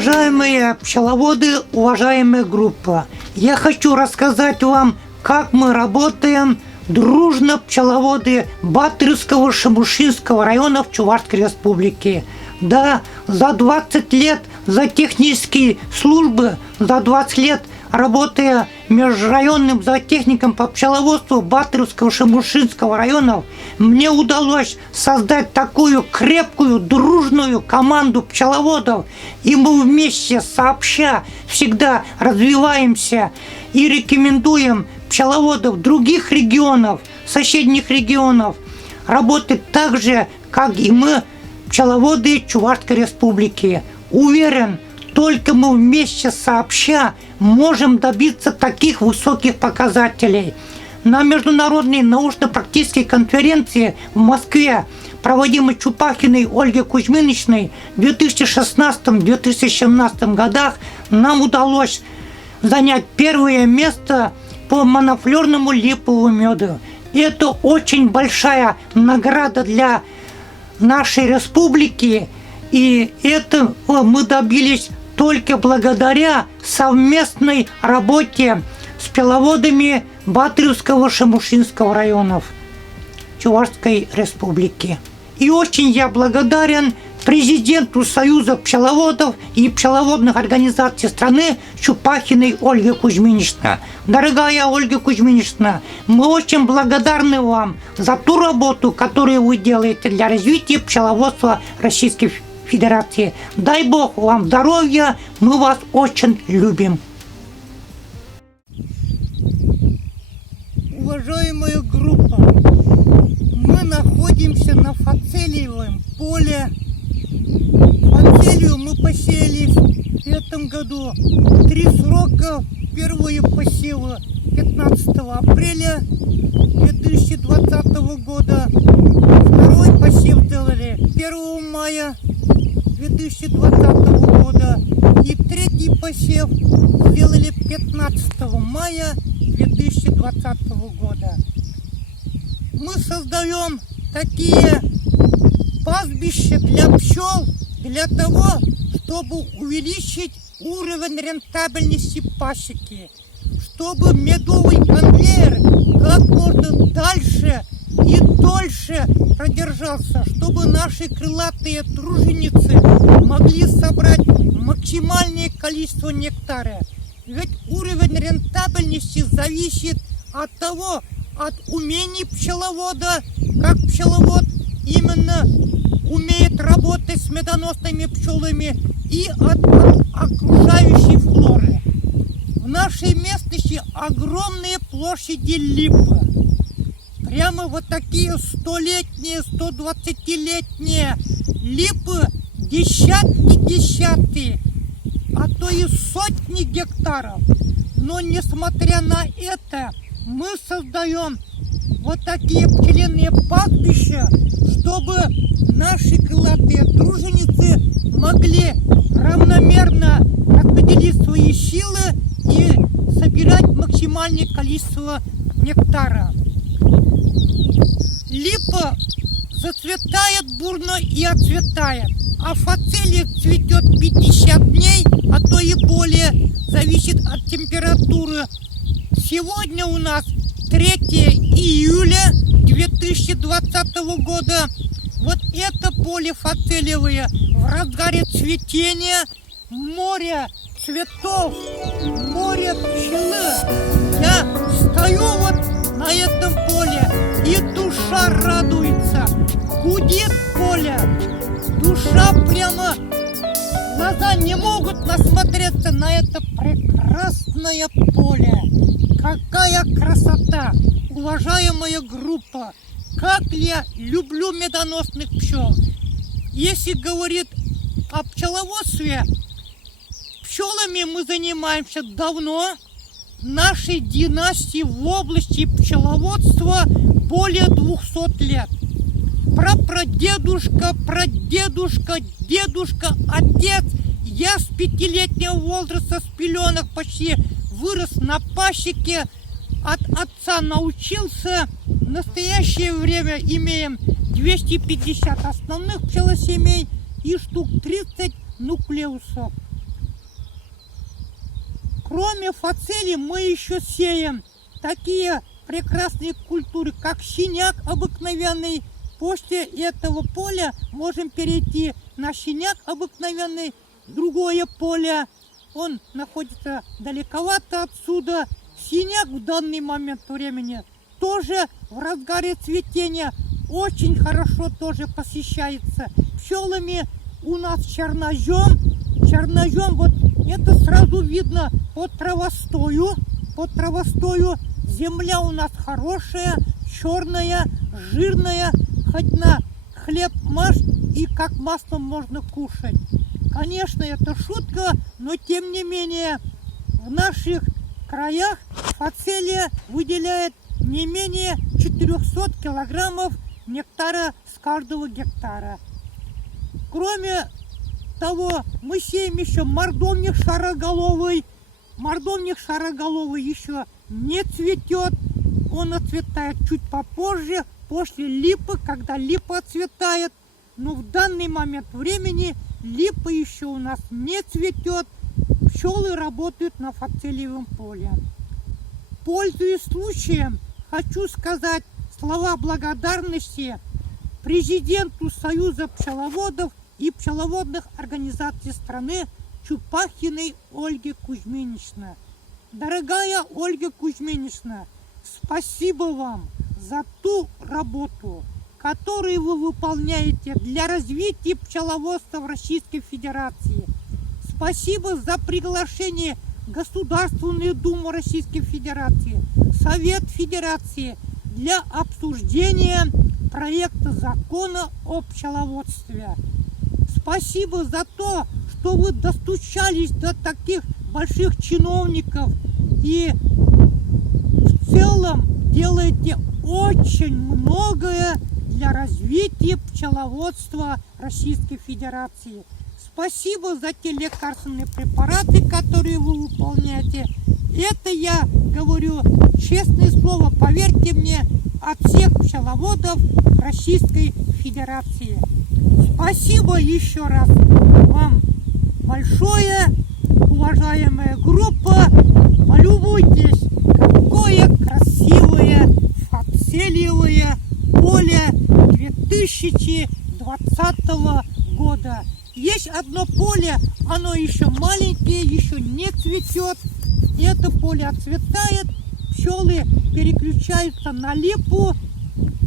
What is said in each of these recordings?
Уважаемые пчеловоды, уважаемая группа, я хочу рассказать вам, как мы работаем дружно, пчеловоды Батыревского, Шемушинского районов Чувашской Республики. Да, за 20 лет, за технические службы, за 20 лет работая межрайонным зоотехником по пчеловодству Батыревского, Шемушинского районов, мне удалось создать такую крепкую, дружную команду пчеловодов, и мы вместе, сообща, всегда развиваемся и рекомендуем пчеловодов других регионов, соседних регионов, работать так же, как и мы, пчеловоды Чувашской Республики. Уверен, только мы вместе сообща можем добиться таких высоких показателей. На международной научно-практической конференции в Москве, проводимой Чупахиной Ольгой Кузьминичной в 2016-2017 годах, нам удалось занять первое место по монофлерному липовому меду. И это очень большая награда для нашей республики, и это мы добились только благодаря совместной работе с пчеловодами Батыревского, Шемушинского районов Чувашской Республики. И очень я благодарен президенту Союза пчеловодов и пчеловодных организаций страны Чупахиной Ольге Кузьминичне. Дорогая Ольга Кузьминична, мы очень благодарны вам за ту работу, которую вы делаете для развития пчеловодства Российской Федерации. Дай Бог вам здоровья, мы вас очень любим. Уважаемая группа, мы находимся на фацелиевом поле. Фацелию мы посеяли в этом году 3 срока. Первые посевы 15 апреля 2020 года. Второй посев сделали 1 мая 2020 года. И третий посев сделали 15 мая 2020 года. Мы создаем такие пастбища для пчел для того, чтобы увеличить уровень рентабельности пасеки, чтобы медовый конвейер как можно дальше и дольше продержался, чтобы наши крылатые труженицы могли собрать максимальное количество нектара. Ведь уровень рентабельности зависит от того, от умений пчеловода, как пчеловод именно умеет работать с медоносными пчелами, и от окружающей флоры. В нашей местности огромные площади липы. Прямо вот такие 100-летние, 120-летние липы, десятки, а то и сотни гектаров. Но несмотря на это, мы создаем вот такие пчелиные пастбища, чтобы наши крылатые труженицы могли равномерно распределить свои силы и собирать максимальное количество нектара. Липа зацветает бурно и отцветает, а фацелия цветет 50 дней, а то и более, зависит от температуры. Сегодня у нас 3 июля 2020 года. Вот это поле фацелиевое в разгаре цветения, море цветов, море пчелы. Я стою вот на этом поле, и душа радуется. Гудит поле, душа прямо, глаза не могут насмотреться на это прекрасное поле. Какая красота, уважаемая группа! Как я люблю медоносных пчел! Если говорить о пчеловодстве, пчелами мы занимаемся давно. Нашей династии в области пчеловодства более 200 лет. Прапрадедушка, прадедушка, дедушка, отец. Я с 5-летнего возраста, с пеленок почти вырос на пасеке. От отца научился. В настоящее время имеем 250 основных пчелосемей и штук 30 нуклеусов. Кроме фацелий мы еще сеем такие прекрасные культуры, как синяк обыкновенный. После этого поля можем перейти на синяк обыкновенный, другое поле. Он находится далековато отсюда. Синяк в данный момент времени тоже в разгаре цветения очень хорошо тоже посещается пчелами. У нас чернозем. Чернозем, вот это сразу видно по травостою. По травостою земля у нас хорошая, черная, жирная. Хоть на хлеб маш и как маслом можно кушать. Конечно, это шутка, но тем не менее в наших краях фацелия выделяет не менее 400 килограммов нектара с каждого гектара. Кроме того, мы сеем еще мордовник шароголовый. Мордовник шароголовый еще не цветет. Он отцветает чуть попозже, после липы, когда липа отцветает. Но в данный момент времени липа еще у нас не цветет. Пчелы работают на фацелиевом поле. Пользуясь случаем, хочу сказать слова благодарности президенту Союза пчеловодов и пчеловодных организаций страны Чупахиной Ольге Кузьминичне. Дорогая Ольга Кузьминична, спасибо вам за ту работу, которую вы выполняете для развития пчеловодства в Российской Федерации. Спасибо за приглашение в Государственную Думу Российской Федерации, Совет Федерации для обсуждения проекта закона о пчеловодстве. Спасибо за то, что вы достучались до таких больших чиновников и в целом делаете очень многое для развития пчеловодства Российской Федерации. Спасибо за те лекарственные препараты, которые вы выполняете. Это я говорю честное слово, поверьте мне, от всех пчеловодов Российской Федерации. Спасибо еще раз вам большое, уважаемая группа. Полюбуйтесь, какое красивое фацелиевое поле 2020 года. Есть одно поле, оно еще маленькое, еще не цветет. Это поле отцветает, пчелы переключаются на липу,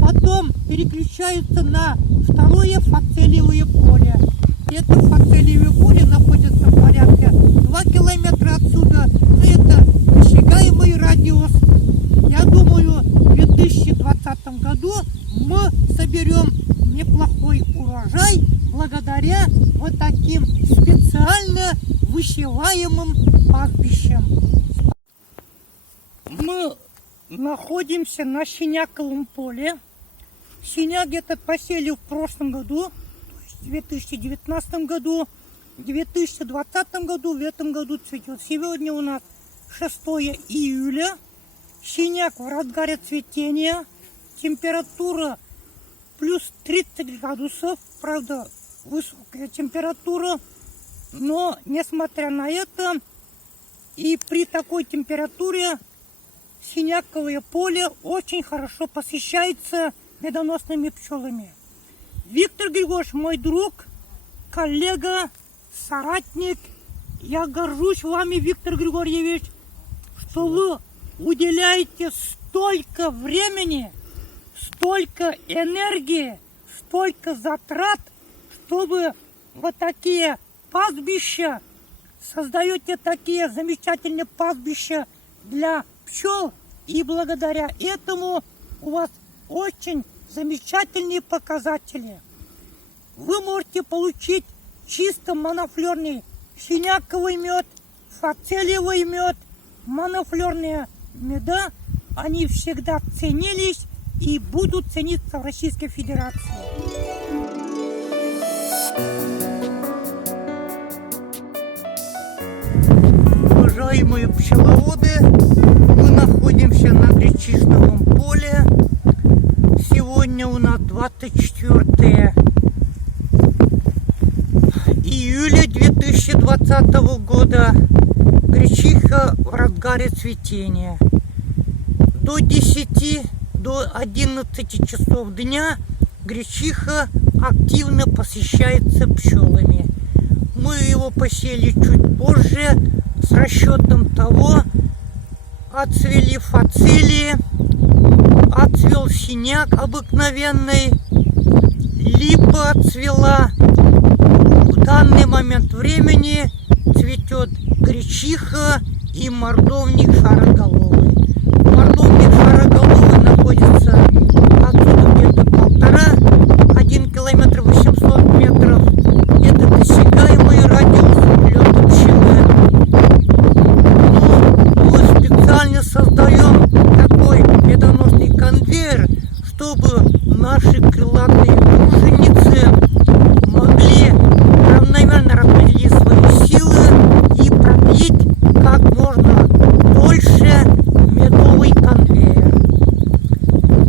потом переключаются на второе фацелиевое поле. Это фацелиевое поле находится порядка 2 километра отсюда. Это досягаемый радиус. Я думаю, в 2020 году мы соберем неплохой урожай благодаря вот таким специально высеваемым пастбищам. Мы находимся на синяковом поле. Синяк этот посеяли в прошлом году, то есть в 2019 году, в 2020 году, в этом году цветет. Сегодня у нас 6 июля. Синяк в разгаре цветения. Температура плюс 30 градусов. Правда, высокая температура. Но, несмотря на это, и при такой температуре синяковое поле очень хорошо посещается медоносными пчелами. Виктор Григорьевич, мой друг, коллега, соратник, я горжусь вами, Виктор Григорьевич, что вы уделяете столько времени, столько энергии, столько затрат, чтобы вот такие пастбища, создаете такие замечательные пастбища для пчел, и благодаря этому у вас очень замечательные показатели. Вы можете получить чисто монофлерный синяковый мед, фацелиевый мед, монофлерные меда, они всегда ценились и будут цениться в Российской Федерации. Уважаемые пчеловоды, мы находимся на гречишниковом поле. Сегодня у нас 24 июля 2020 года. Гречиха гречиха в разгаре цветения. До 10, до 11 часов дня гречиха активно посещается пчелами. Мы его посеяли чуть позже с расчетом того, отцвели фацелии, отцвел синяк обыкновенный, липа отцвела. В данный момент времени цветет гречиха и мордовник шароголовый. Мордовник шароголовый находится отсюда где-то 1,5 километра 800 метров. Это досягаемый радиус лета пчелы. Но мы специально создаем такой медоносный конвейер, чтобы наши крылатые гусеницы могли равномерно распределить свои силы и продлить как можно дольше медовый конвейер.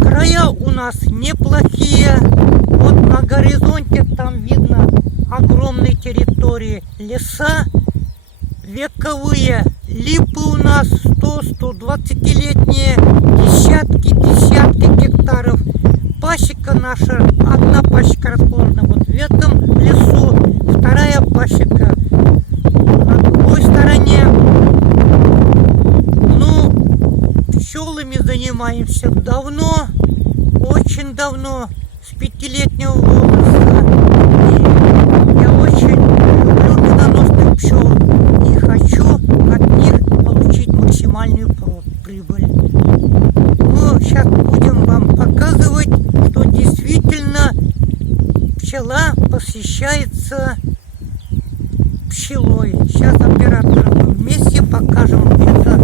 Края у нас неплохие. Вот на горизонте там видно огромные территории леса, вековые липы у нас 100-120-летние, десятки гектаров. Пасека наша, одна пасека расположена вот в этом лесу, вторая пасека на другой стороне. Ну, пчелами занимаемся давно, очень давно, с 5-летнего возраста. И я очень люблю медоносных пчел и хочу от них получить максимальную прибыль. Ну, сейчас будем вам показывать, что действительно пчела посещается пчелой. Сейчас оператор вместе покажем это.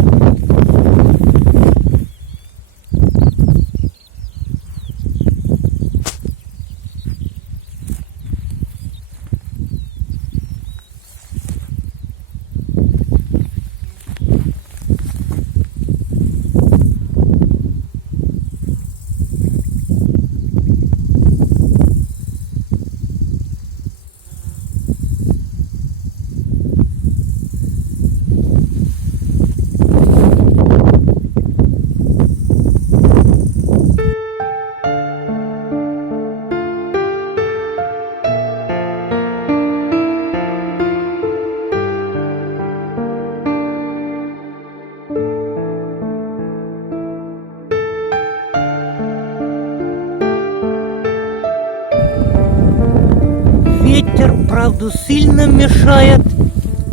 Ветер, правда, сильно мешает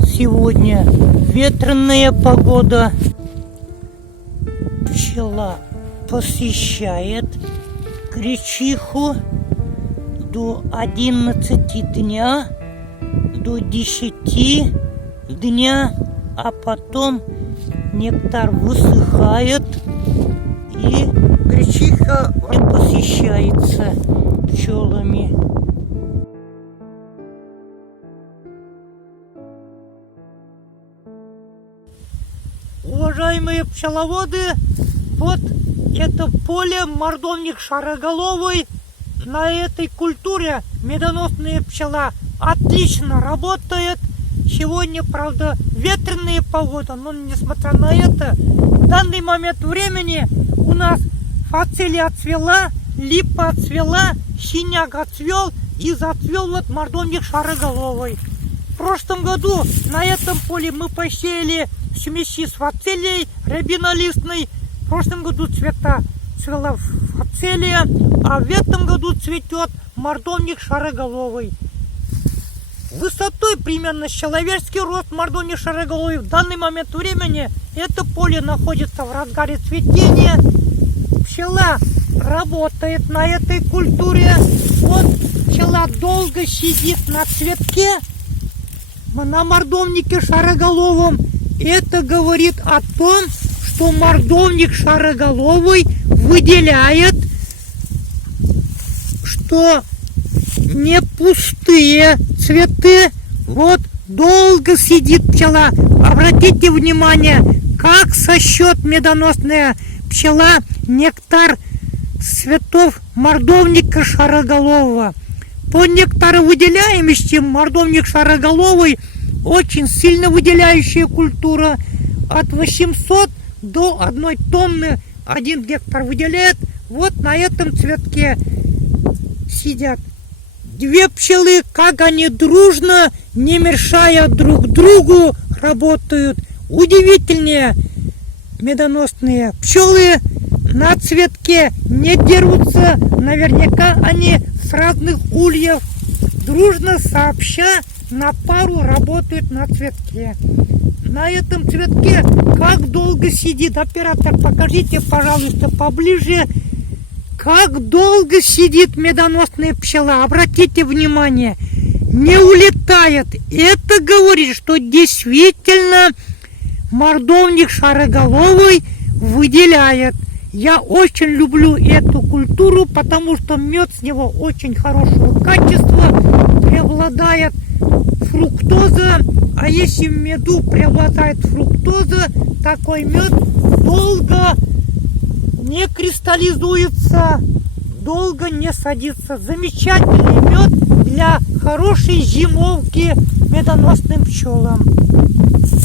сегодня. Ветреная погода. Пчела посещает гречиху до 11 дня, до 10 дня, а потом нектар высыхает и гречиха не посещается пчелами. Уважаемые пчеловоды, вот это поле мордовник шароголовый. На этой культуре медоносная пчела отлично работает. Сегодня, правда, ветреная погода, но несмотря на это, в данный момент времени у нас фацелия отцвела, липа отцвела, синяк отцвел и зацвел вот мордовник шароголовый. В прошлом году на этом поле мы посеяли смеси с фацелией рябинолистной. В прошлом году цвела фацелия, а в этом году цветет мордовник шароголовый. Высотой примерно человеческий рост мордовник шароголовый. В данный момент времени это поле находится в разгаре цветения. Пчела работает на этой культуре. Вот пчела долго сидит на цветке, на мордовнике шароголовом. Это говорит о том, что мордовник шароголовый выделяет, что не пустые цветы. Вот долго сидит пчела. Обратите внимание, как сосет медоносная пчела нектар с цветов мордовника шароголового. По нектаровыделяемости мордовник шароголовый очень сильно выделяющая культура. от 800 до 1 тонны 1 гектар выделяет. Вот на этом цветке сидят 2 пчелы, как они дружно, не мешая друг другу, работают. Удивительные медоносные пчелы на цветке не дерутся. Наверняка они с разных ульев дружно сообща на пару работают на цветке. На этом цветке как долго сидит оператор? Покажите, пожалуйста, поближе. Как долго сидит медоносная пчела? Обратите внимание, не улетает. Это говорит, что действительно мордовник шароголовый выделяет. Я очень люблю эту культуру, потому что мед с него очень хорошего качества, преобладает фруктоза. А если в меду преобладает фруктоза, такой мед долго не кристаллизуется, долго не садится. Замечательный мед для хорошей зимовки медоносным пчелам.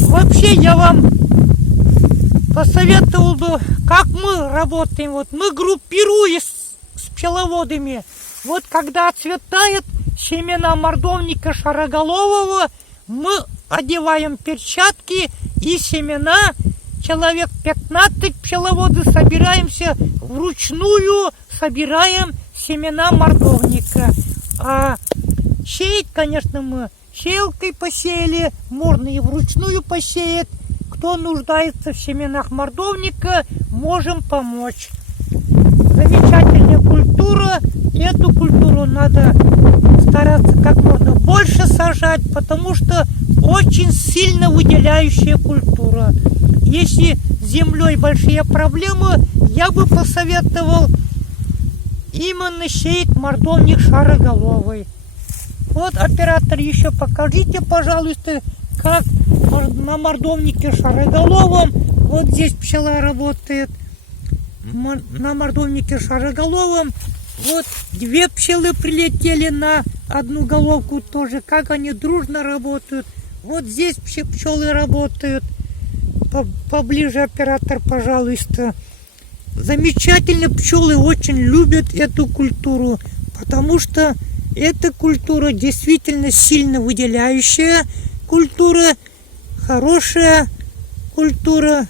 Вообще я вам посоветовал бы, как мы работаем. Вот мы группируясь с пчеловодами. Вот когда отцветает семена мордовника шароголового, мы одеваем перчатки и семена. Человек 15 пчеловоды собираемся вручную, собираем семена мордовника. А сеять, конечно, мы сеялкой посеяли, можно и вручную посеять. Кто нуждается в семенах мордовника, можем помочь. Замечательная культура. Эту культуру надо стараться как можно больше сажать, потому что очень сильно выделяющая культура. Если с землей большие проблемы, я бы посоветовал именно сеять мордовник шароголовый. Вот, оператор, еще покажите, пожалуйста, как на мордовнике шароголовом. Вот здесь пчела работает. На мордовнике шароголовом. Вот 2 пчелы прилетели на одну головку тоже. Как они дружно работают. Вот здесь пчелы работают. Поближе, оператор, пожалуйста. Замечательно, пчелы очень любят эту культуру, потому что эта культура действительно сильно выделяющая культура, хорошая культура.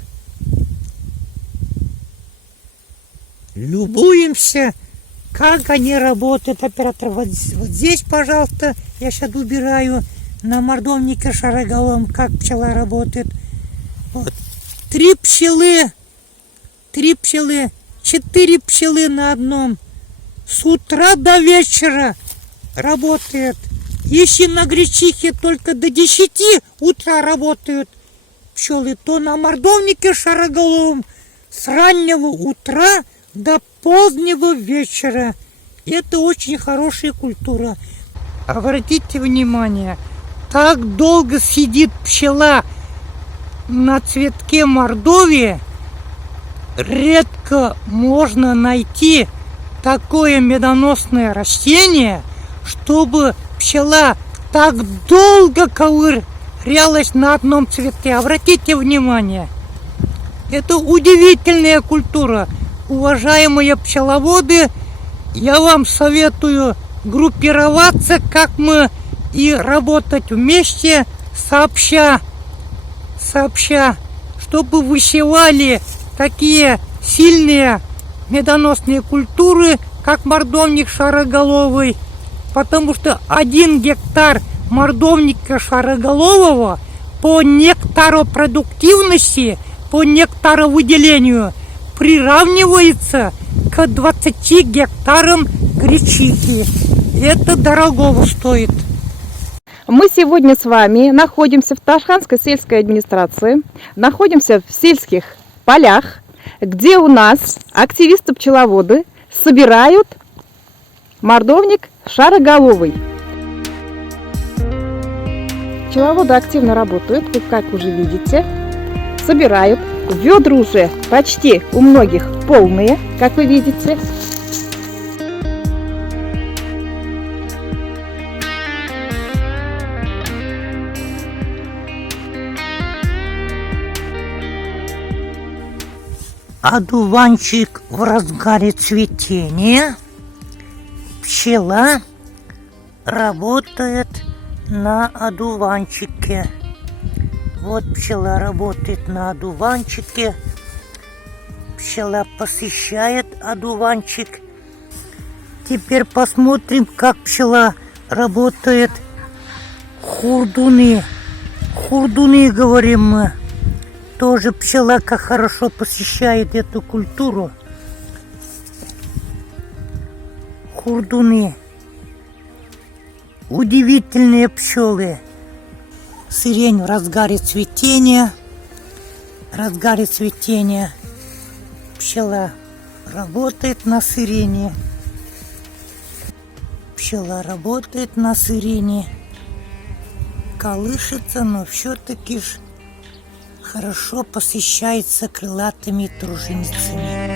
Любуемся, как они работают. Оператор, вот здесь, пожалуйста, я сейчас убираю на мордовнике шароголовом, как пчела работает. Вот. 3 пчелы, 4 пчелы на одном. С утра до вечера работает. Если на гречихе только до 10 утра работают пчелы, то на мордовнике шароголовом с раннего утра до позднего вечера. Это очень хорошая культура. Обратите внимание, так долго сидит пчела на цветке мордовии, редко можно найти такое медоносное растение, чтобы пчела так долго ковырялась на одном цветке. Обратите внимание, это удивительная культура. Уважаемые пчеловоды, я вам советую группироваться, как мы, и работать вместе, сообща, чтобы высевали такие сильные медоносные культуры, как мордовник шароголовый, потому что 1 гектар мордовника шароголового по нектаропродуктивности, по нектаровыделению приравнивается к 20 гектарам гречихи. Это дорогого стоит. Мы сегодня с вами находимся в Ташкентской сельской администрации, находимся в сельских полях, где у нас активисты-пчеловоды собирают мордовник шароголовый. Пчеловоды активно работают, вы как уже видите, собирают. Ведра уже почти у многих полные, как вы видите. Одуванчик в разгаре цветения. Пчела работает на одуванчике. Вот пчела работает на одуванчике. Пчела посещает одуванчик. Теперь посмотрим, как пчела работает. Хурдуны. Хурдуны, говорим мы. Тоже пчела как хорошо посещает эту культуру. Хурдуны. Удивительные пчелы. Сирень в разгаре цветения. В разгаре цветения пчела работает на сирени. Пчела работает на сирени. Колышется, но все-таки ж хорошо посещается крылатыми труженицами.